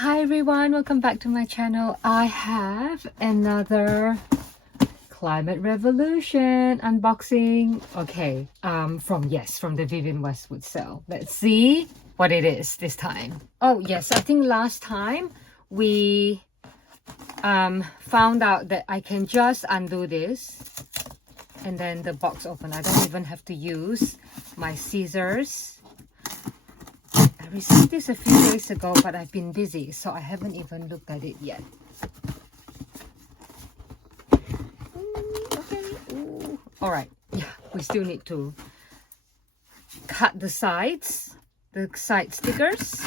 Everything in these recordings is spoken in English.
Hi everyone, welcome back to my channel. I have another Climate Revolution unboxing. Okay, from the Vivienne Westwood sale. Let's see what it is this time. Oh yes, I think last time we found out that I can just undo this and then the box open. I don't even have to use my scissors. I received this a few days ago, but I've been busy, so I haven't even looked at it yet. Okay. Ooh. All right. Yeah, we still need to cut the sides, the side stickers.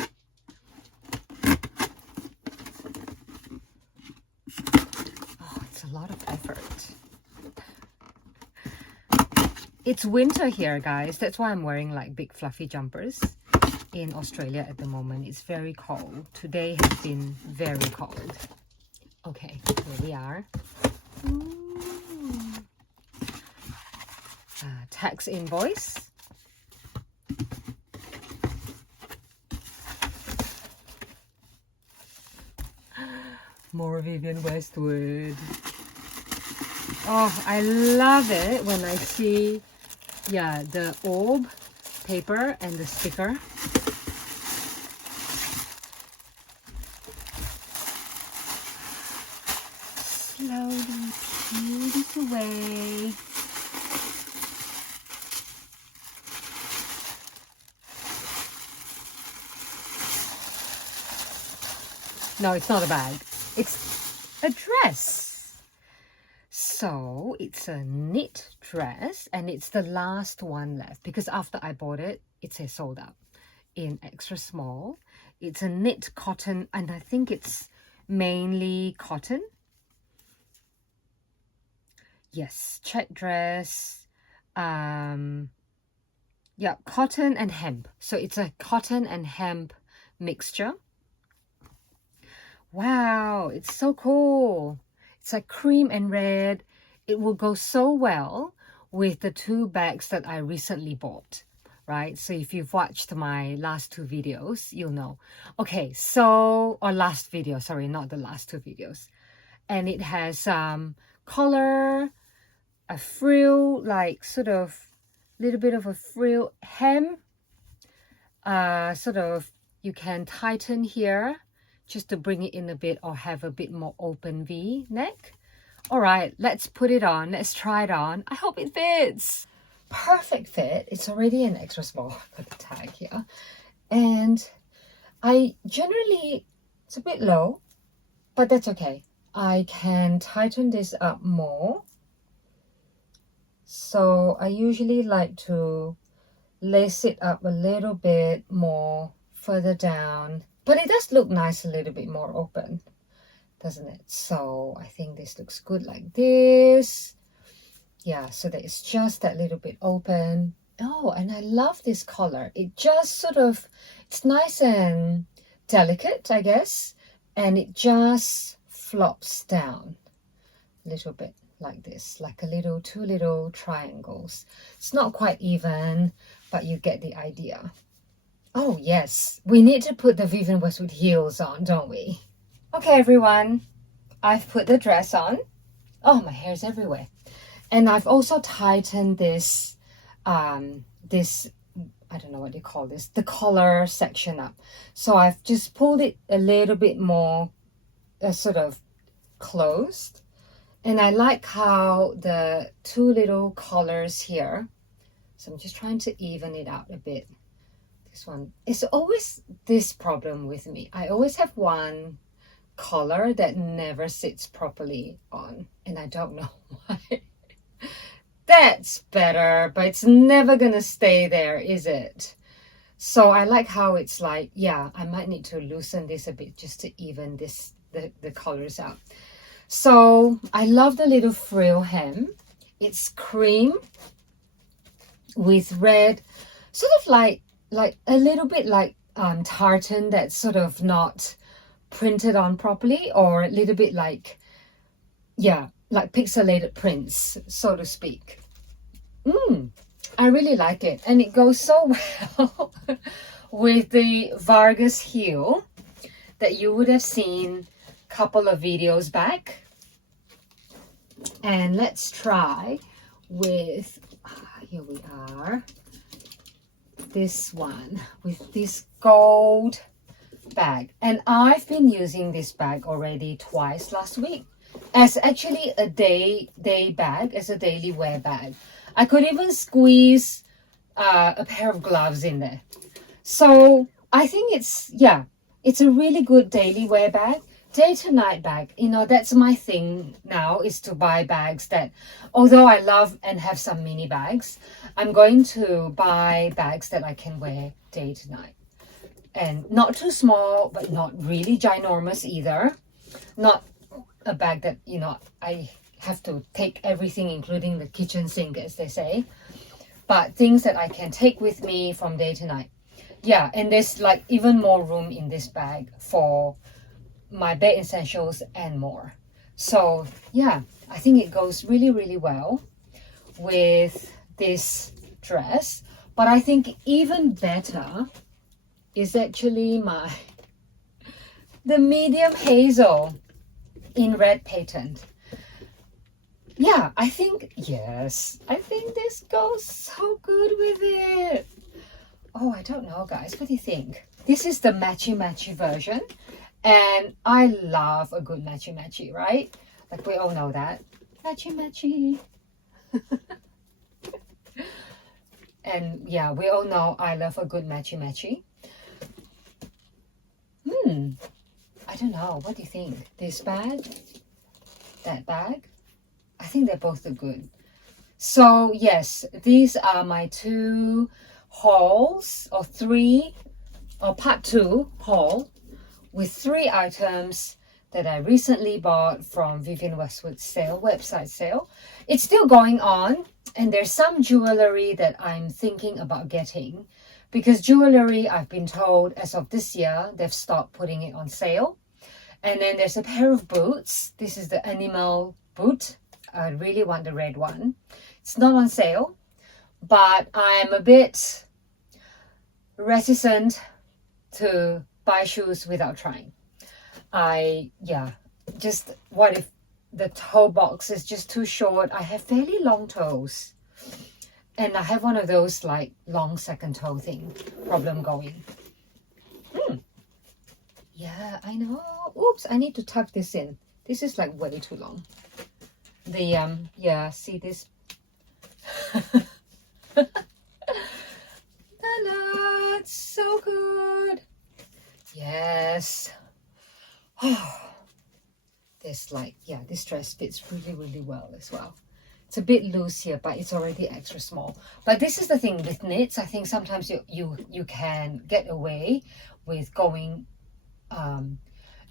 Oh, it's a lot of effort. It's winter here, guys. That's why I'm wearing like big fluffy jumpers. In Australia at the moment, it's very cold. Today has been very cold. Okay, here we are. Tax invoice. More Vivienne Westwood. Oh, I love it when I see, yeah, the orb paper and the sticker. Slowly peel it away. No, it's not a bag. It's a dress. So it's a knit dress and it's the last one left because after I bought it, it says sold out in extra small. It's a knit cotton and I think it's mainly cotton. Yes, check dress. Yeah, cotton and hemp. So it's a cotton and hemp mixture. Wow, it's so cool. It's like cream and red. It will go so well with the two bags that I recently bought, right? So if you've watched my last two videos, you'll know. Okay, so, or last video, sorry, not the last two videos. And it has collar, a frill, like sort of little bit of a frill hem. Sort of, you can tighten here just to bring it in a bit or have a bit more open V neck. All right, let's put it on. Let's try it on. I hope it fits. Perfect fit. It's already an extra small. Put the tag here. And I generally, it's a bit low, but that's okay. I can tighten this up more. So I usually like to lace it up a little bit more further down. But it does look nice a little bit more open, doesn't it? So I think this looks good like this. Yeah, so that it's just that little bit open. Oh, and I love this color. It just sort of, it's nice and delicate, I guess. And it just flops down a little bit like this, like a little, two little triangles. It's not quite even, but you get the idea. Oh yes, we need to put the Vivienne Westwood heels on, don't we? Okay everyone, I've put the dress on. Oh, my hair's everywhere. And I've also tightened this, I don't know what you call this, the collar section up. So I've just pulled it a little bit more sort of closed. And I like how the two little collars here, so I'm just trying to even it out a bit. This one, it's always this problem with me. I always have one collar that never sits properly on, and I don't know why. That's better, but it's never gonna stay there, is it? So I like how it's like, yeah, I might need to loosen this a bit just to even this the colors out. So I love the little frill hem. It's cream with red, sort of like a little bit like tartan that's sort of not printed on properly, or a little bit like, yeah, like pixelated prints, so to speak. I really like it, and it goes so well with the Vargas heel that you would have seen a couple of videos back. And let's try with, here we are, this one with this gold bag. And I've been using this bag already twice last week as actually a day bag, as a daily wear bag. I could even squeeze a pair of gloves in there. So I think it's a really good daily wear bag, day to night bag. You know, that's my thing now, is to buy bags that, although I love and have some mini bags, I'm going to buy bags that I can wear day to night. And not too small, but not really ginormous either. Not a bag that, you know, I have to take everything, including the kitchen sink, as they say. But things that I can take with me from day to night. Yeah, and there's like even more room in this bag for my bed essentials and more. So yeah, I think it goes really, really well with this dress. But I think even better is actually the medium hazel in red patent. Yeah, I think this goes so good with it. Oh, I don't know, guys. What do you think? This is the matchy version. And I love a good matchy, right? Like, we all know that. Matchy. And yeah, we all know I love a good matchy. I don't know. What do you think? This bag? That bag? I think they both look good. So yes, these are my two hauls, or part 2 haul with 3 items that I recently bought from Vivienne Westwood's website sale. It's still going on, and there's some jewelry that I'm thinking about getting, because jewelry, I've been told, as of this year, they've stopped putting it on sale. And then there's a pair of boots. This is the animal boot. I really want the red one. It's not on sale, but I'm a bit reticent to buy shoes without trying. Just what if the toe box is just too short? I have fairly long toes, and I have one of those like long second toe thing problem going. Yeah, I know. Oops, I need to tuck this in. This is like way too long. See this? Ta-da! It's so good. Yes. This dress fits really, really well as well. It's a bit loose here, but it's already extra small. But this is the thing with knits. I think sometimes you can get away with going,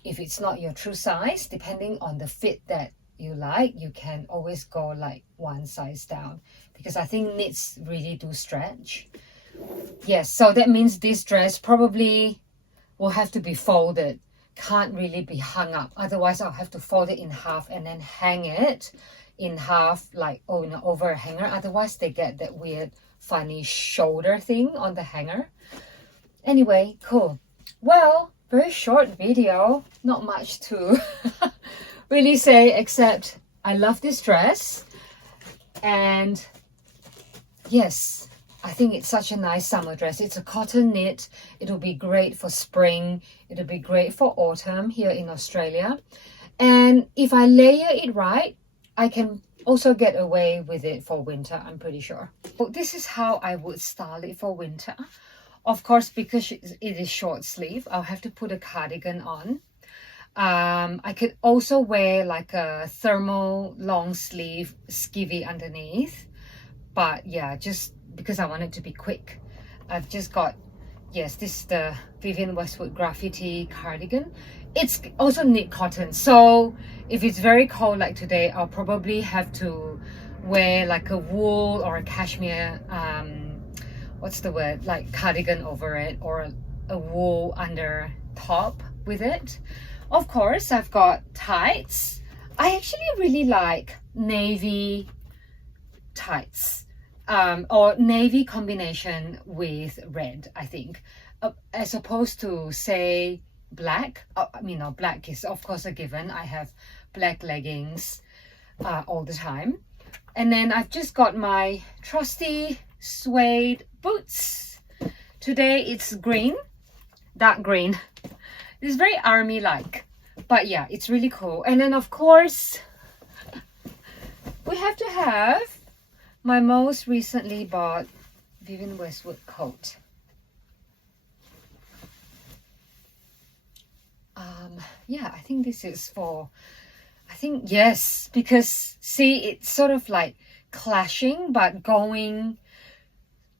if it's not your true size, depending on the fit that you like, you can always go like one size down, because I think knits really do stretch. Yes, so that means this dress probably will have to be folded. Can't really be hung up. Otherwise, I'll have to fold it in half and then hang it in half, like over a hanger. Otherwise, they get that weird, funny shoulder thing on the hanger. Anyway, cool. Well, very short video. Not much to really say, except I love this dress. And yes, I think it's such a nice summer dress. It's a cotton knit. It'll be great for spring. It'll be great for autumn here in Australia. And if I layer it right, I can also get away with it for winter, I'm pretty sure. So this is how I would style it for winter. Of course, because it is short sleeve, I'll have to put a cardigan on. I could also wear like a thermal long sleeve skivvy underneath. But yeah, just because I want it to be quick, I've just got, yes, this is the Vivienne Westwood Graffiti cardigan. It's also knit cotton, so if it's very cold like today, I'll probably have to wear like a wool or a cashmere, what's the word, like cardigan over it, or a wool under top with it. Of course, I've got tights. I actually really like navy tights, or navy combination with red, I think, as opposed to, say, black. Black is of course a given. I have black leggings all the time. And then I've just got my trusty suede boots. Today it's green, dark green. It's very army-like, but yeah, it's really cool. And then of course, we have to have my most recently bought Vivienne Westwood coat. Yeah, I think this is for, yes, because see, it's sort of like clashing, but going,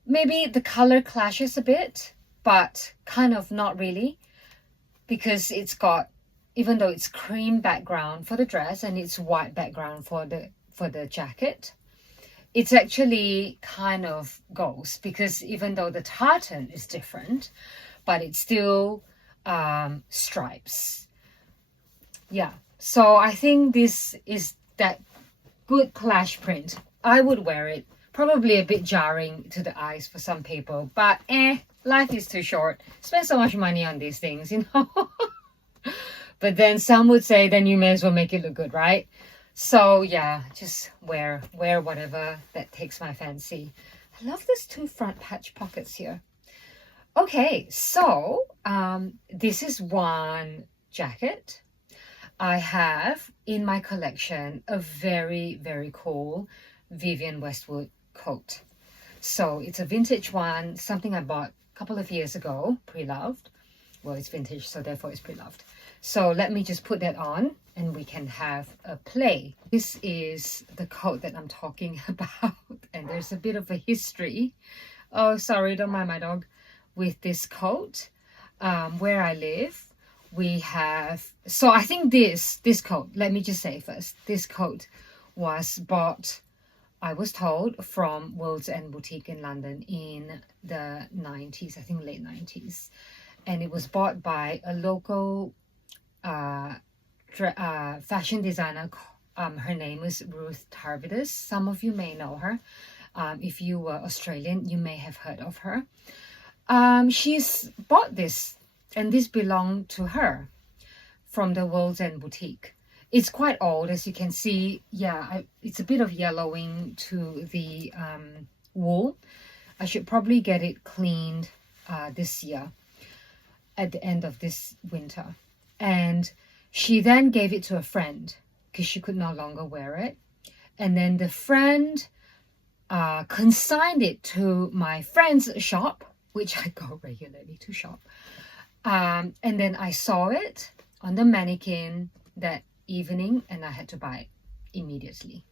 maybe the color clashes a bit, but kind of not really, because it's got, even though it's cream background for the dress and it's white background for the jacket, it's actually kind of goes, because even though the tartan is different, but it's still stripes. Yeah, so I think this is that good clash print. I would wear it. Probably a bit jarring to the eyes for some people, but life is too short. Spend so much money on these things, you know. But then some would say, then you may as well make it look good, right? So yeah, just wear whatever that takes my fancy. I love these two front patch pockets here. Okay, so this is one jacket. I have in my collection a very, very cool Vivienne Westwood coat. So it's a vintage one, something I bought a couple of years ago, pre-loved. Well, it's vintage, so therefore it's pre-loved. So let me just put that on and we can have a play. This is the coat that I'm talking about, and there's a bit of a history. Oh, sorry, don't mind my dog. With this coat, where I live, we have, so I think this coat, let me just say first, this coat was bought, I was told, from World's End Boutique in London in the 90s, I think late 90s. And it was bought by a local fashion designer. Her name is Ruth Tarvidus. Some of you may know her. If you were Australian, you may have heard of her. She's bought this, and this belonged to her from the World's End Boutique. It's quite old, as you can see. Yeah, it's a bit of yellowing to the wool. I should probably get it cleaned this year at the end of this winter. And she then gave it to a friend because she could no longer wear it. And then the friend consigned it to my friend's shop, which I go regularly to shop. And then I saw it on the mannequin that evening and I had to buy it immediately.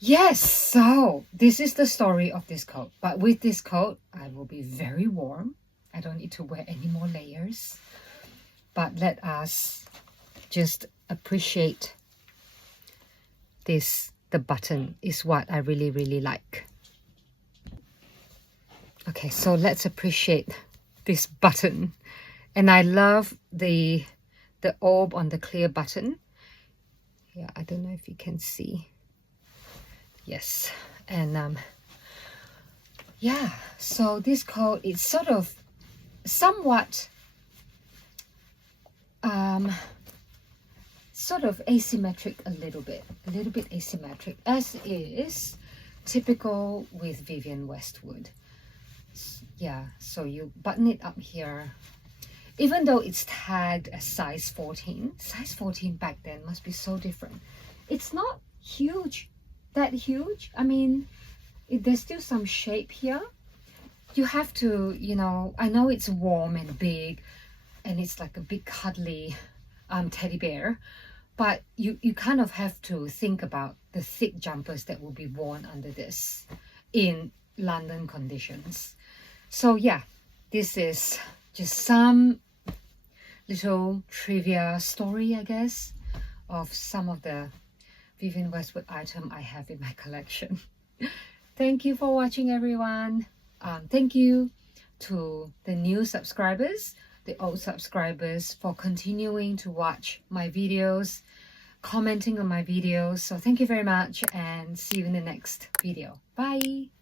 Yes, so this is the story of this coat. But with this coat, I will be very warm. I don't need to wear any more layers. But let us just appreciate this. The button is what I really, really like. Okay, so let's appreciate this button. And I love the orb on the clear button. Yeah, I don't know if you can see. Yes, and yeah, so this coat is sort of somewhat sort of asymmetric, a little bit asymmetric, as is typical with Vivienne Westwood. Yeah, so you button it up here. Even though it's tagged as size 14 back then must be so different. It's not huge, that huge. I mean, there's still some shape here. You have to, you know, I know it's warm and big and it's like a big cuddly teddy bear, but you kind of have to think about the thick jumpers that will be worn under this in London conditions. So yeah, this is just some little trivia story, I guess, of some of the Vivienne Westwood item I have in my collection. Thank you for watching, everyone. Thank you to the new subscribers, the old subscribers, for continuing to watch my videos, commenting on my videos. So thank you very much, and see you in the next video. Bye.